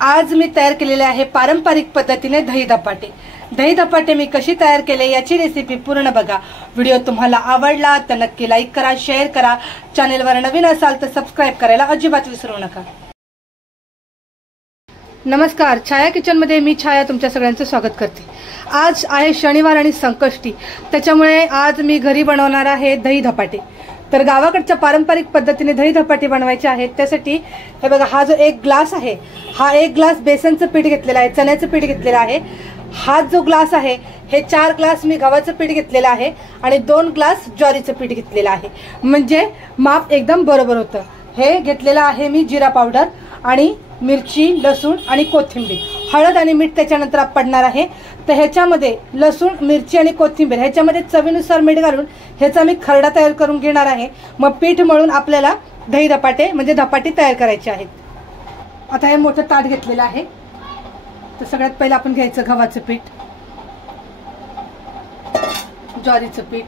आज मी तयार केलेले आहे पारंपरिक पद्धतीने दही धपाटे। दही धपाटे मी कशी तयार केले याची रेसिपी पूर्ण बघा। व्हिडिओ तुम्हाला आवडला तर नक्की लाईक करा, शेअर करा। चॅनलवर नवीन असाल तर सबस्क्राइब करायला अजिबात विसरू नका। नमस्कार, छाया किचन मध्ये मी छाया तुमच्या सगळ्यांचं स्वागत करते। आज आहे शनिवार आणि संकष्टी, त्याच्यामुळे आज मी घरी बनवणार आहे दही धपाटे। तर गावाकडच्या पारंपरिक पद्धतीने दही धपाटे बनवायचे आहेत। त्यासाठी हे बघा, हा जो एक ग्लास आहे, हा एक ग्लास बेसनचं पीठ घेतलेला आहे, चण्याचं पीठ घेतलेलं आहे। हा जो ग्लास आहे हे 4 ग्लास मी गव्हाचं पीठ घेतलेलं आहे आणि 2 ग्लास ज्वारीचं पीठ घेतलेलं आहे, म्हणजे माप एकदम बरोबर होतं। हे घेतलेलं आहे मी जिरा पावडर आणि मिरची, लसूण आणि कोथिंबीर, हळद आणि मीठ त्याच्यानंतर पडणार आहे। तर ह्याच्यामध्ये लसूण, मिरची आणि कोथिंबीर ह्याच्यामध्ये चवीनुसार मीठ घालून ह्याचा मी खरडा तयार करून घेणार आहे। मग पीठ मळून आपल्याला दही धपाटे म्हणजे धपाटे तयार करायचे आहेत। आता हे मोठं ताट घेतलेलं आहे। तर सगळ्यात पहिलं आपण घ्यायचं गव्हाचं पीठ, ज्वारीचं पीठ।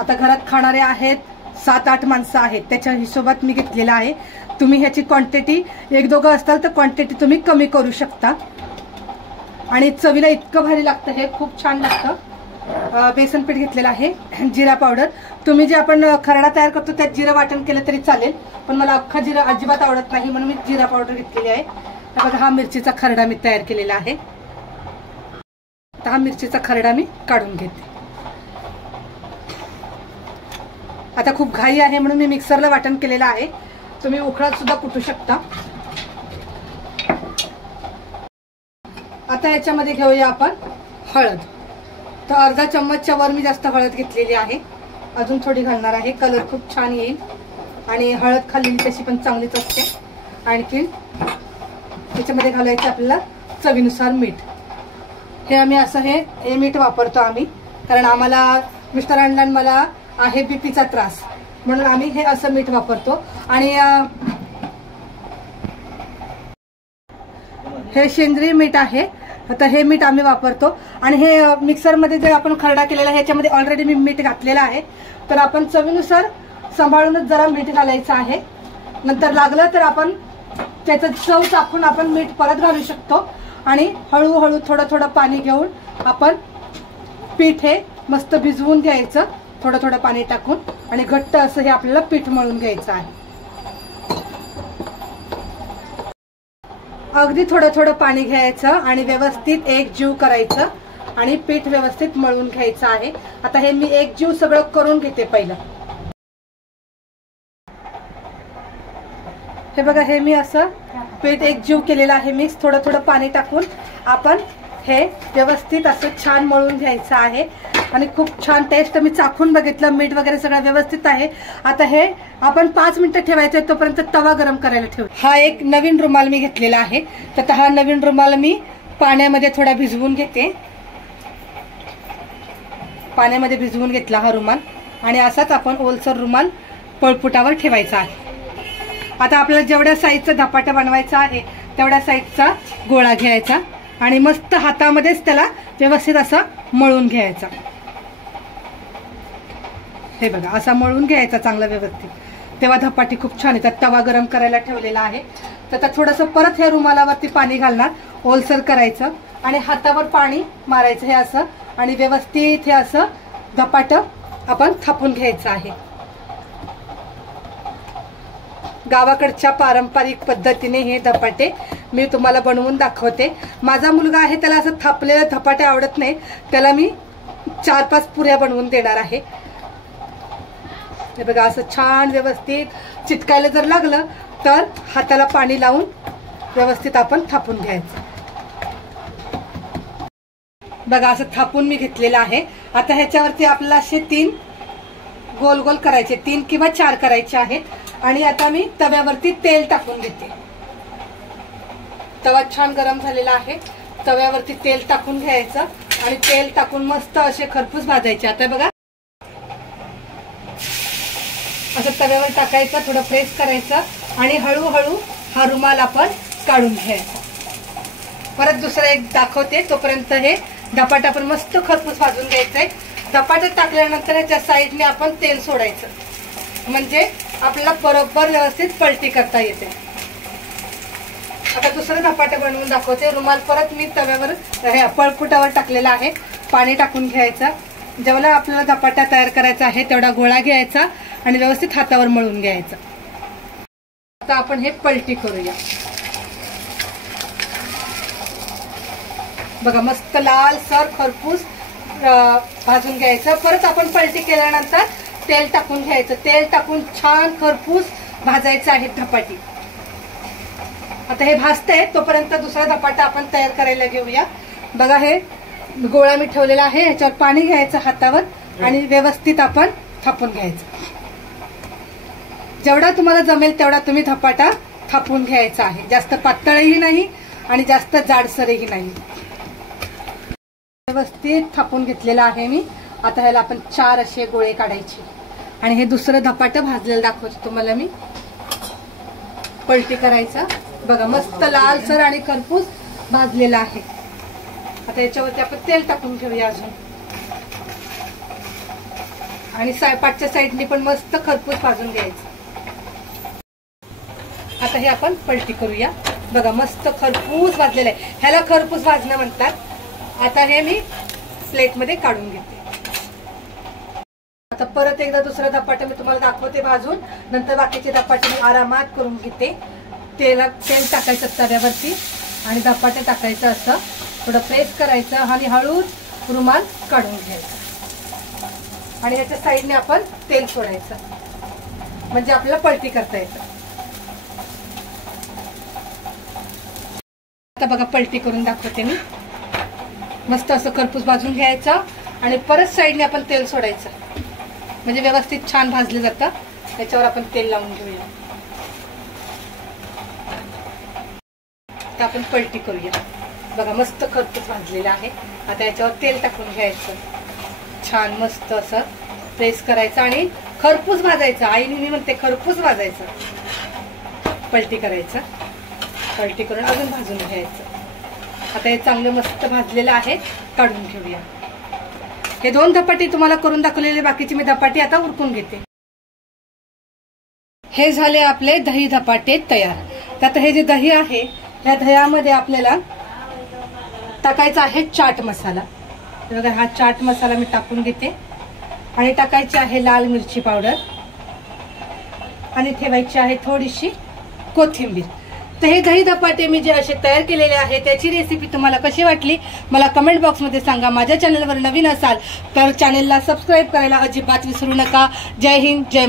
आता घरात खाणारे आहेत 7-8 माणसं आहेत, त्याच्या हिशोबात मी घेतलेला आहे। तुम्ही ह्याची क्वांटिटी 1-2 असताल तर क्वांटिटी तुम्ही कमी करू शकता। आणि चवीला इतकं भारी लागतं, हे खूप छान लागतं। बेसन पीठ घेतलेलं आहे, जिरा पावडर। तुम्ही जे आपण खरडा तयार करतो त्यात जिरा वाटण केलं तरी चालेल, पण मला अख्खा जिरा अजिबात आवडत नाही म्हणून मी जिरा पावडर घेतलेली आहे। बघा, हा मिरचीचा खरडा मी तयार केलेला आहे। हा मिरचीचा खरडा मी काढून घेते। आता खूप घाई आहे म्हणून मी मिक्सरला वाटण केलेलं आहे, तुम्ही उखळात सुद्धा कुटू शकता। आता याच्यामध्ये घेऊया आपण हळद। तर अर्धा चम्मचच्या वर मी जास्त हळद घेतलेली आहे, अजून थोडी घालणार आहे, कलर खूप छान येईल आणि हळद खाल्लेली तशी पण चांगलीच असते। आणखी याच्यामध्ये घालायचं आपल्याला चवीनुसार मीठ। हे आम्ही असं हे मीठ वापरतो आम्ही, कारण आम्हाला मिस्टरांना मला आहे बीपीचा त्रास, म्हणून आम्ही हे असं मीठ वापरतो। आणि हे सेंद्रिय मीठ आहे, आता हे मीठ आम्ही वापरतो। आणि हे मिक्सरमध्ये जे आपण खरडा केलेला आहे ह्याच्यामध्ये ऑलरेडी मी मीठ घातलेलं आहे, तर आपण चवीनुसार सांभाळूनच जरा मीठ घालायचं आहे। नंतर लागलं तर आपण त्याचं चव चाखून आपण मीठ परत घालू शकतो। आणि हळूहळू थोडं थोडं पाणी घेऊन आपण पीठ हे मस्त भिजवून घ्यायचं, थोडं थोडं पाणी टाकून, आणि घट्ट असं हे आपल्याला पीठ मळून घ्यायचं आहे। अगदी थोडं थोडं पाणी घ्यायचं आणि व्यवस्थित एकजीव करायचं आणि पीठ व्यवस्थित मळून घ्यायचं आहे। आता हे मी एकजीव सगळं करून घेते पहिलं। हे बघा, हे मी असं पीठ एकजीव केलेलं आहे, मिक्स थोडं थोडं पाणी टाकून आपण हे व्यवस्थित असं छान मळून घ्यायचं आहे। आणि खूप छान टेस्ट, मी चाखून बघितलं, मीठ वगैरे सगळं व्यवस्थित आहे। आता हे आपण 5 मिनिटं ठेवायचं आहे, तोपर्यंत तवा गरम करायला ठेवू। हा एक नवीन रुमाल मी घेतलेला आहे, तर हा नवीन रुमाल मी पाण्यामध्ये थोडा भिजवून घेते। पाण्यामध्ये भिजवून घेतला हा रुमाल, आणि असाच आपण ओलसर रुमाल पळपुटावर ठेवायचा आहे। आता आपल्याला जेवढ्या साईजचा धपाटा बनवायचा आहे तेवढ्या साईजचा गोळा घ्यायचा आणि मस्त हातामध्येच त्याला व्यवस्थित असा मळून घ्यायचा। हे बघा, असा मळून घ्यायचा चांगला व्यवस्थित, तेव्हा धपाटे खूप छान येतात। तवा गरम करायला ठेवलेला आहे, तर थोडंसं परत ह्या रुमालावरती पाणी घालणार, ओलसर करायचं आणि हातावर पाणी मारायचं हे असं, आणि व्यवस्थित हे असं धपाट आपण थापून घ्यायचं आहे। गावाकडच्या पारंपरिक पद्धतीने हे धपाटे मी तुम्हाला बनवून दाखवते। माझा मुलगा आहे, त्याला असं थापलेलं धपाटे आवडत नाही, त्याला मी 4-5 पुऱ्या बनवून देणार आहे। हे बघा, असं छान व्यवस्थित चिटकायला जर लागलं तर हाताला पाणी लावून व्यवस्थित आपण थापून घ्यायचं। बघा, असं थापून मी घेतलेलं आहे। आता ह्याच्यावरती आपल्याला असे 3 गोल गोल करायचे, 3 किंवा 4 करायचे आहेत। आणि आता मी तव्यावरती तेल टाकून घेते। तवा छान गरम झालेला आहे, तव्यावरती तेल टाकून घ्यायचं आणि तेल टाकून मस्त असे खरपूस भाजायचे। आता बघा, असं तव्यावर टाकायचं, थोडं प्रेस करायचं आणि हळूहळू हा रुमाल आपण काढून घ्यायचा। परत दुसरा एक दाखवते, तोपर्यंत हे धपाटा आपण मस्त खरपूस भाजून घ्यायचंय। धपाट्यात टाकल्यानंतर ह्याच्या साईडने आपण तेल सोडायचं, म्हणजे आपल्याला बरोबर व्यवस्थित पलटी करता येते। आता दुसरं धपाटे बनवून दाखवते। रुमाल परत मी तव्यावर पळपुटावर टाकलेला आहे, पाणी टाकून घ्यायचं। जेवढा आपल्याला धपाटा तयार करायचा आहे तेवढा गोळा घ्यायचा आणि व्यवस्थित हातावर मळून घ्यायचा। आता आपण हे पलटी करूया। बघा मस्त लाल सर खरपूस भाजून घ्यायचं। परत आपण पलटी केल्यानंतर तेल टाकून घ्यायचं। तेल टाकून छान खरपूस भाजायचं आहे धपाटी। आता हे भाजतंय तोपर्यंत दुसरा धपाटा आपण तयार करायला घेऊया। बघा हे गोळा मी ठेवलेला आहे, ह्याच्यावर पाणी घ्यायचं हातावर आणि व्यवस्थित आपण थापून घ्यायचं। जेवढा तुम्हाला जमेल तेवढा तुम्ही धपाटा थापून घ्यायचा आहे, जास्त पातळही नाही आणि जास्त जाडसरही नाही। व्यवस्थित थापून घेतलेला आहे मी। आता ह्याला आपण 4 असे गोळे काढायचे आणि हे दुसरं धपाटं भाजलेलं दाखवते तुम्हाला मी। पलटी करायचा, बघा मस्त लालसर आणि खरपूस भाजलेला आहे। आता याच्यावरती आपण तेल टाकून घेऊया अजून आणि पाठच्या साईडनी पण मस्त खरपूस भाजून घ्यायचं। आता हे आपण पलटी करूया। बघा मस्त खरपूस भाजलेलं आहे, ह्याला खरपूस भाजणं म्हणतात। आता हे मी प्लेटमध्ये काढून घेते। आता परत एकदा दुसरा धपाटा मी तुम्हाला दाखवते भाजून, नंतर बाकीचे धपाटे मी आरामात करून घेते। तेल टाकायचं तव्यावरती आणि धपाटे टाकायचं, असं थोडं प्रेस करायचं आणि हळूच रुमाल काढून घ्यायचा आणि ह्याच्या साईडने आपण तेल सोडायचं, म्हणजे आपल्याला पलटी करता येतं। आता बघा पलटी करून दाखवते मी। मस्त असं खरपूस भाजून घ्यायचं आणि परत साईडने आपण तेल सोडायचं, म्हणजे व्यवस्थित छान भाजलं जातं। त्याच्यावर आपण तेल लावून घेऊया। आता आपण पलटी करूया। बघा मस्त खरपूस भाजलेलं आहे। आता याच्यावर तेल टाकून घ्यायचं, छान मस्त असं प्रेस करायचं आणि खरपूस भाजायचं। आईने मी म्हणते खरपूस भाजायचं। पलटी करायचं, पलटी करून अजून भाजून घ्यायचं। आता हे चांगलं मस्त भाजलेलं आहे, काढून घेऊया। हे 2 धपाटे तुम्हाला करून दाखवलेले, बाकीचे मी धपाटे आता उरकून घेते। हे झाले आपले दही धपाटे तयार। आता हे जे दही आहे या दह्यामध्ये आपल्याला टाकायचा आहे चाट मसाला। बघा हा चाट मसाला मी टाकून घेते आणि टाकायची आहे लाल मिरची पावडर आणि ठेवायची आहे थोडीशी कोथिंबीर। तर हे दही धपाटे मी जे असे तयार केलेले आहे त्याची रेसिपी तुम्हाला कशी वाटली मला कमेंट बॉक्समध्ये सांगा। माझ्या चॅनलवर नवीन असाल तर चॅनलला सबस्क्राईब करायला अजिबात विसरू नका। जय हिंद, जय